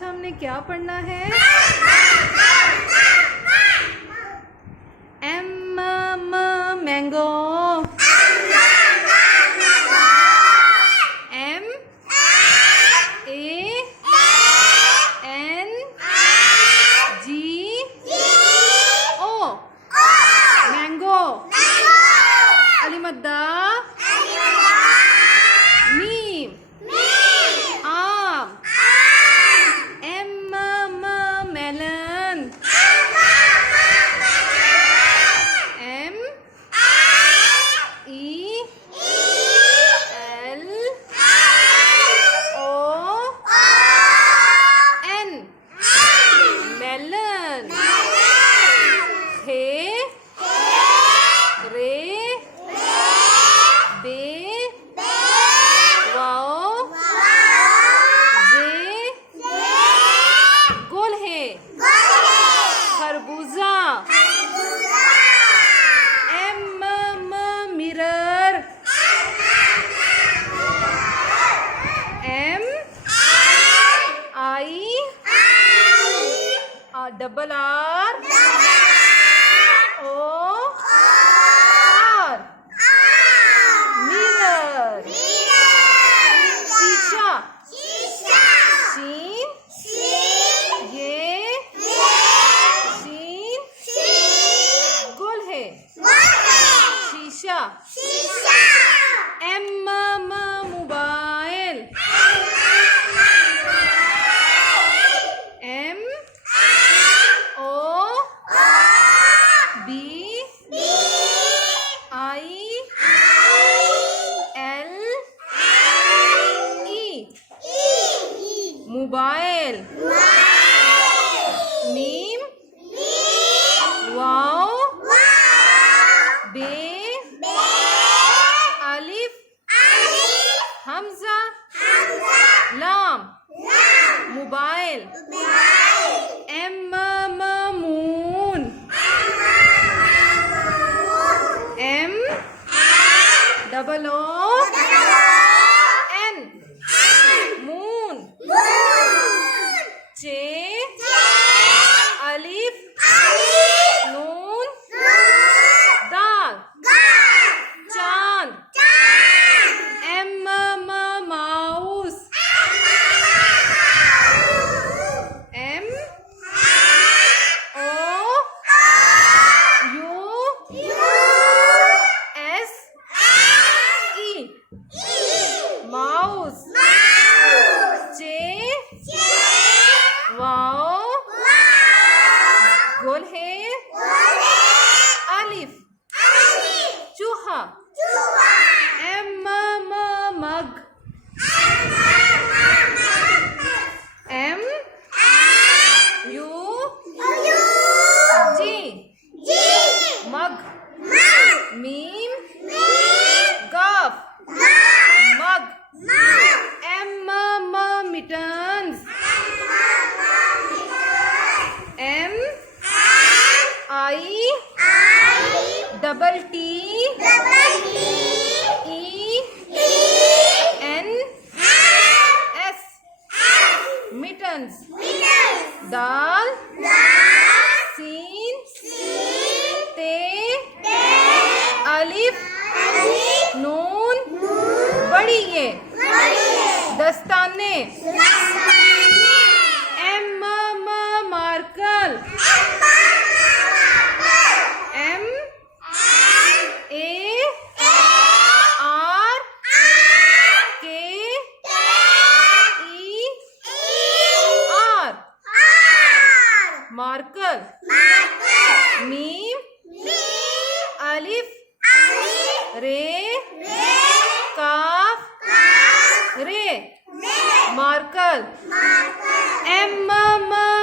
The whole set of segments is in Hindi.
आज हमने क्या पढ़ना है? Mango, M A N G O, mango. अलीमद्दा मीम, आम। Melon, M E L O N, melon. रे बे वाओ जे गोल है। खरबूजा, mirror, M I double R O R, mirror. शीशा, शीन ये शीन गोल है। शीशा, mobile, M O B I L E, mobile. मीम वाओ बे अलिफ हमजा लाम, mobile. Moon, M double O N, moon. अलिफ नून दाल, चांद। Mouse, M O U S E, mouse. वाओ गोल है। अलिफ चूहा, mug, M U G mug. मीम गाफ mug. Mittens, M I double T E N S, mittens. दाल सीन ते अलिफ नून बड़ी ये दस्ताने। Marker, M A R K E R, marker. मीम अलिफ रे काफ रे, marker.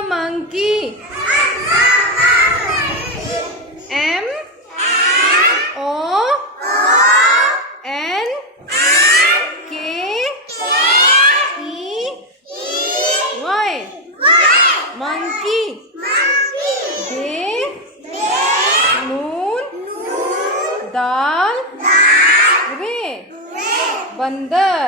Monkey, M O N K E Y, monkey. नून दाल रे, बंदर।